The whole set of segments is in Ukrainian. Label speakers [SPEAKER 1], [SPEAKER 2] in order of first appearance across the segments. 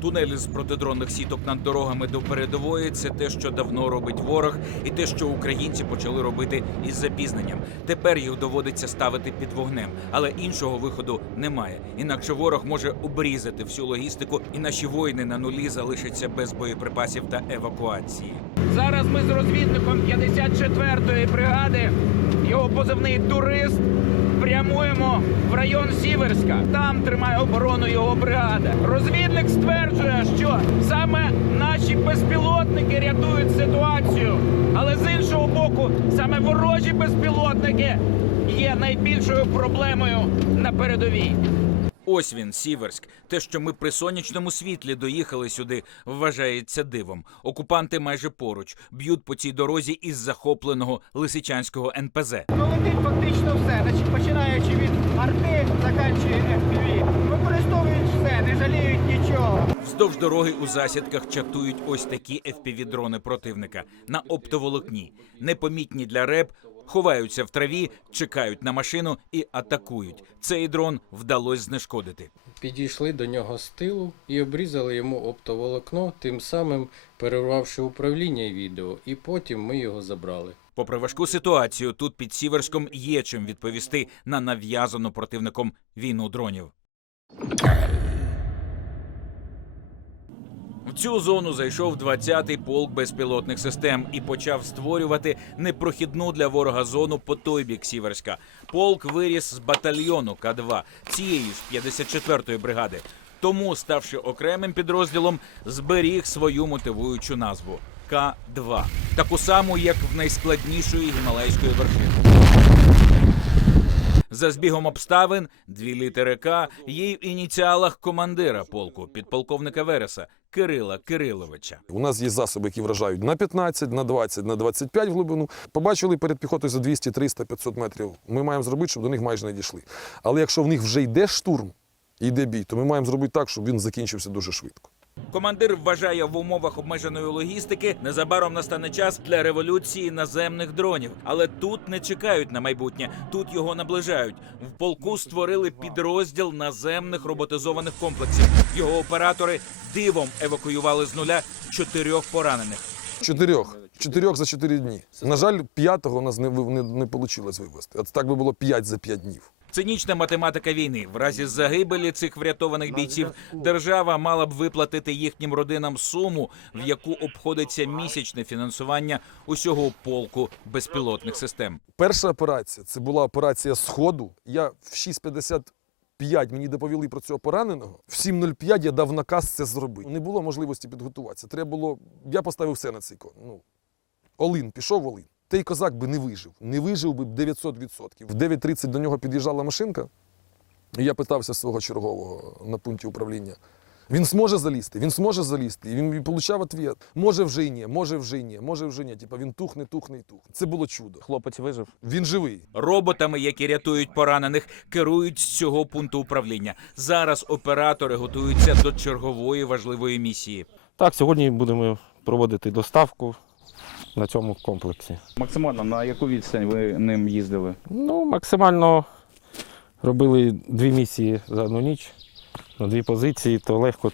[SPEAKER 1] Тунелі з протидронних сіток над дорогами до передової це те, що давно робить ворог, і те, що українці почали робити із запізненням. Тепер їх доводиться ставити під вогнем, але іншого виходу немає. Інакше ворог може обрізати всю логістику, і наші воїни на нулі залишаться без боєприпасів та евакуації.
[SPEAKER 2] Зараз ми з розвідником 54-ї бригади, його позивний турист. Прямуємо в район Сіверська. Там тримає оборону його бригада. Розвідник стверджує, що саме наші безпілотники рятують ситуацію. Але з іншого боку, саме ворожі безпілотники є найбільшою проблемою на передовій.
[SPEAKER 1] Ось він, Сіверськ. Те, що ми при сонячному світлі доїхали сюди, вважається дивом. Окупанти майже поруч б'ють по цій дорозі із захопленого лисичанського НПЗ.
[SPEAKER 3] Летить фактично все, починаючи від арти, заканчує FPV. Використовують все, не жаліють нічого.
[SPEAKER 1] Вздовж дороги у засідках чатують ось такі FPV-дрони противника на оптоволокні. Непомітні для РЕП, ховаються в траві, чекають на машину і атакують. Цей дрон вдалося знешкодити.
[SPEAKER 4] Підійшли до нього з тилу і обрізали йому оптоволокно, тим самим перервавши управління відео, і потім ми його забрали.
[SPEAKER 1] Попри важку ситуацію, тут під Сіверськом є чим відповісти на нав'язану противником війну дронів. Цю зону зайшов 20-й полк безпілотних систем і почав створювати непрохідну для ворога зону по той бік Сіверська. Полк виріс з батальйону К2 цієї ж 54-ї бригади. Тому, ставши окремим підрозділом, зберіг свою мотивуючу назву К2. таку саму, як в найскладнішої гімалайської вершини. За збігом обставин дві літери К є в ініціалах командира полку, підполковника Вереса Кирила Кириловича.
[SPEAKER 5] У нас є засоби, які вражають на 15, на 20, на 25 в глибину. Побачили перед піхотою за 200, 300, 500 метрів. Ми маємо зробити, щоб до них майже не дійшли. Але якщо в них вже йде штурм і йде бій, то ми маємо зробити так, щоб він закінчився дуже швидко.
[SPEAKER 1] Командир вважає в умовах обмеженої логістики незабаром настане час для революції наземних дронів. Але тут не чекають на майбутнє, тут його наближають. В полку створили підрозділ наземних роботизованих комплексів. Його оператори дивом евакуювали з нуля чотирьох поранених.
[SPEAKER 5] Чотирьох. Чотирьох за чотири дні. На жаль, п'ятого нас не, не, не вийшло вивезти. От так би було п'ять за п'ять днів.
[SPEAKER 1] Цинічна математика війни. В разі загибелі цих врятованих бійців держава мала б виплатити їхнім родинам суму, в яку обходиться місячне фінансування усього полку безпілотних систем.
[SPEAKER 5] Перша операція це була операція Сходу. Я в 6.55 мені доповіли про цього пораненого. В 7.05 я дав наказ це зробити. Не було можливості підготуватися. Треба було. Я поставив все на цей кон. Ну, Олин, пішов Олин. Той козак би не вижив. Не вижив би 900%. В 9.30 до нього під'їжджала машинка. І я питався свого чергового на пункті управління. Він зможе залізти, він зможе залізти. І він і получав відповідь. Може вже й ні, може вже й ні, може вже ні. Типа він тухне, тухне і тухне. Це було чудо.
[SPEAKER 6] Хлопець вижив.
[SPEAKER 5] Він живий.
[SPEAKER 1] Роботами, які рятують поранених, керують з цього пункту управління. Зараз оператори готуються до чергової важливої місії.
[SPEAKER 6] Так, сьогодні будемо проводити доставку на цьому комплексі.
[SPEAKER 7] Максимально на яку відстань ви ним їздили?
[SPEAKER 6] Ну, максимально робили дві місії за одну ніч на дві позиції, то легко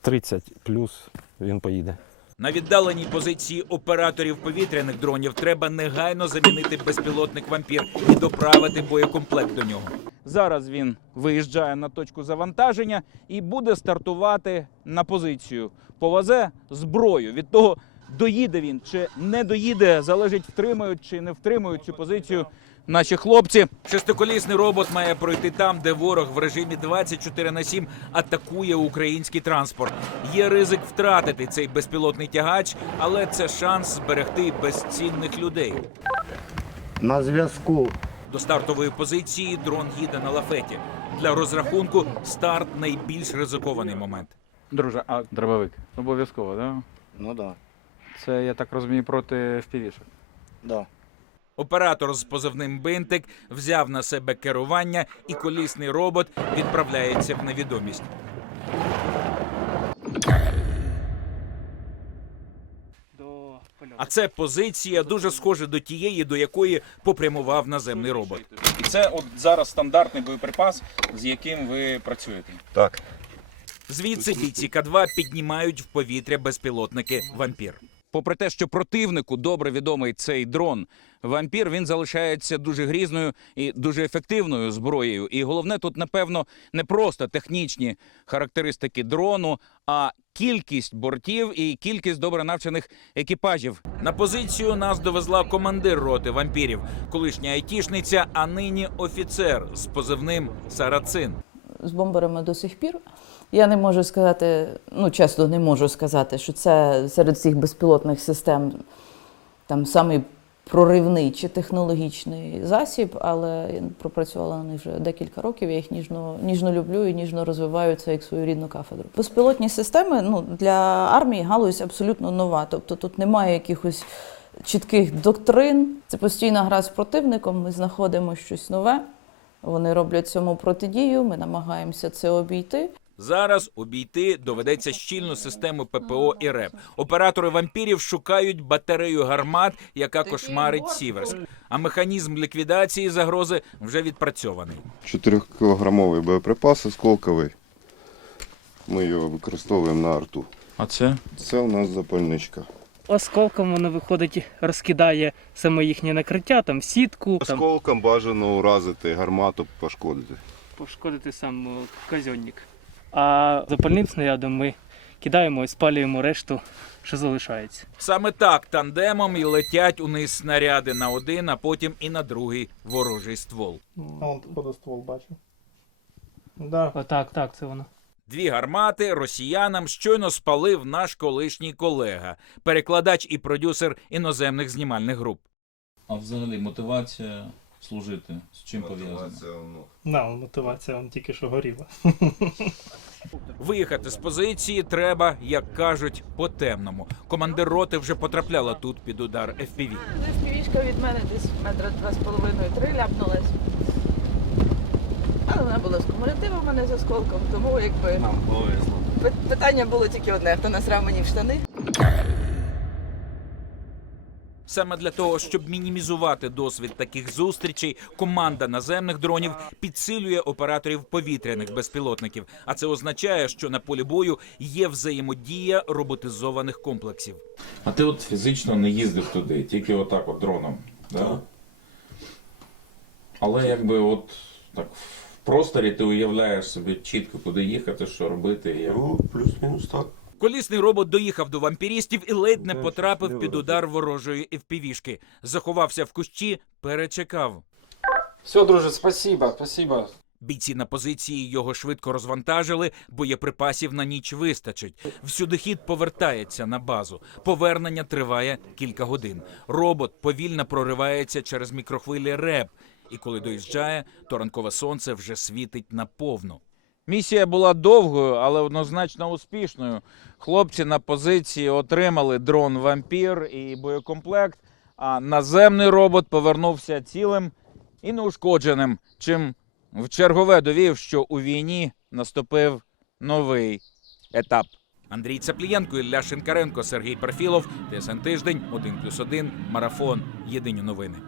[SPEAKER 6] 30 плюс він поїде.
[SPEAKER 1] На віддаленій позиції операторів повітряних дронів треба негайно замінити безпілотник вампір і доправити боєкомплект до нього.
[SPEAKER 2] Зараз він виїжджає на точку завантаження і буде стартувати на позицію. Повезе зброю. Від того, доїде він чи не доїде, залежить, втримають чи не втримають цю позицію наші хлопці.
[SPEAKER 1] Шестиколісний робот має пройти там, де ворог в режимі 24 на 7 атакує український транспорт. Є ризик втратити цей безпілотний тягач, але це шанс зберегти безцінних людей.
[SPEAKER 8] На зв'язку.
[SPEAKER 1] До стартової позиції дрон їде на лафеті. Для розрахунку старт найбільш ризикований момент.
[SPEAKER 7] Друже, а дробовик? Обов'язково, да?
[SPEAKER 8] Ну да.
[SPEAKER 7] Це, я так розумію, проти впівішок.
[SPEAKER 8] Да.
[SPEAKER 1] Оператор з позивним бинтик взяв на себе керування, і колісний робот відправляється в невідомість. А це позиція дуже схожа до тієї, до якої попрямував наземний робот.
[SPEAKER 7] І це от зараз стандартний боєприпас, з яким ви працюєте.
[SPEAKER 5] Так.
[SPEAKER 1] Звідси бійці К-2 піднімають в повітря безпілотники вампір.
[SPEAKER 2] Попри те, що противнику добре відомий цей дрон, вампір він залишається дуже грізною і дуже ефективною зброєю. І головне тут, напевно, не просто технічні характеристики дрону, а кількість бортів і кількість добре навчених екіпажів.
[SPEAKER 1] На позицію нас довезла командир роти вампірів, колишня айтішниця, а нині офіцер з позивним Сарацин.
[SPEAKER 9] з бомберами до сих пір. Я не можу сказати, ну чесно, не можу сказати, що це серед всіх безпілотних систем там самий проривний чи технологічний засіб, але я пропрацювала на них вже декілька років. Я їх ніжно, ніжно люблю і ніжно розвиваю це як свою рідну кафедру. Безпілотні системи ну, для армії галузь абсолютно нова. Тобто тут немає якихось чітких доктрин. Це постійна гра з противником. Ми знаходимо щось нове. Вони роблять цьому протидію. Ми намагаємося це обійти.
[SPEAKER 1] Зараз обійти доведеться щільну систему ППО і РЕП. Оператори вампірів шукають батарею гармат, яка кошмарить Сіверськ. А механізм ліквідації загрози вже відпрацьований.
[SPEAKER 10] 4-кілограмовий боєприпас осколковий. Ми його використовуємо на арту.
[SPEAKER 2] А це
[SPEAKER 10] Це у нас запальничка.
[SPEAKER 11] Осколком воно виходить, розкидає саме їхнє накриття, там сітку, там
[SPEAKER 10] Осколком бажано уразити, гармату пошкодити.
[SPEAKER 11] пошкодити сам о, казьонник. А запальним снарядом ми кидаємо і спалюємо решту, що залишається.
[SPEAKER 1] Саме так тандемом і летять униз снаряди на один, а потім і на другий ворожий ствол.
[SPEAKER 3] А он водоствол бачу. Да.
[SPEAKER 11] Отак, так, це воно.
[SPEAKER 1] Дві гармати росіянам щойно спалив наш колишній колега, перекладач і продюсер іноземних знімальних груп.
[SPEAKER 12] А взагалі мотивація служити з чим пов'язана?
[SPEAKER 3] На, мотивація он тільки що горіла.
[SPEAKER 1] Виїхати з позиції треба, як кажуть, по темному. Командир роти вже потрапляла тут під удар FPV.
[SPEAKER 9] Десь півішка від мене десь метра два з половиною три ляпнулась. Але вона була з кумулятивом в мене з осколком, тому якби
[SPEAKER 8] Нам повезло.
[SPEAKER 9] пи- питання було тільки одне: хто насрав мені в штани.
[SPEAKER 1] Саме для того, щоб мінімізувати досвід таких зустрічей, команда наземних дронів підсилює операторів повітряних безпілотників. А це означає, що на полі бою є взаємодія роботизованих комплексів.
[SPEAKER 12] А ти от фізично не їздив туди, тільки отак от дроном. Да? Але якби от так в просторі ти уявляєш собі чітко, куди їхати, що робити. Як...
[SPEAKER 10] Ну, плюс-мінус так.
[SPEAKER 1] Колісний робот доїхав до вампірістів і ледь не потрапив під удар ворожої FPV-шки. Заховався в кущі, перечекав.
[SPEAKER 6] Все, друже, спасибо, спасибо.
[SPEAKER 1] Бійці на позиції його швидко розвантажили, боєприпасів на ніч вистачить. Всюдихід повертається на базу. Повернення триває кілька годин. Робот повільно проривається через мікрохвилі РЕБ. І коли доїжджає, то ранкове сонце вже світить наповну. Місія була довгою, але однозначно успішною. Хлопці на позиції отримали дрон вампір і боєкомплект. А наземний робот повернувся цілим і неушкодженим, чим в чергове довів, що у війні наступив новий етап. Андрій Цаплієнко, Ілля Шинкаренко, Сергій Перфілов, ТСН Тиждень, 1+,1, Марафон. Єдині новини.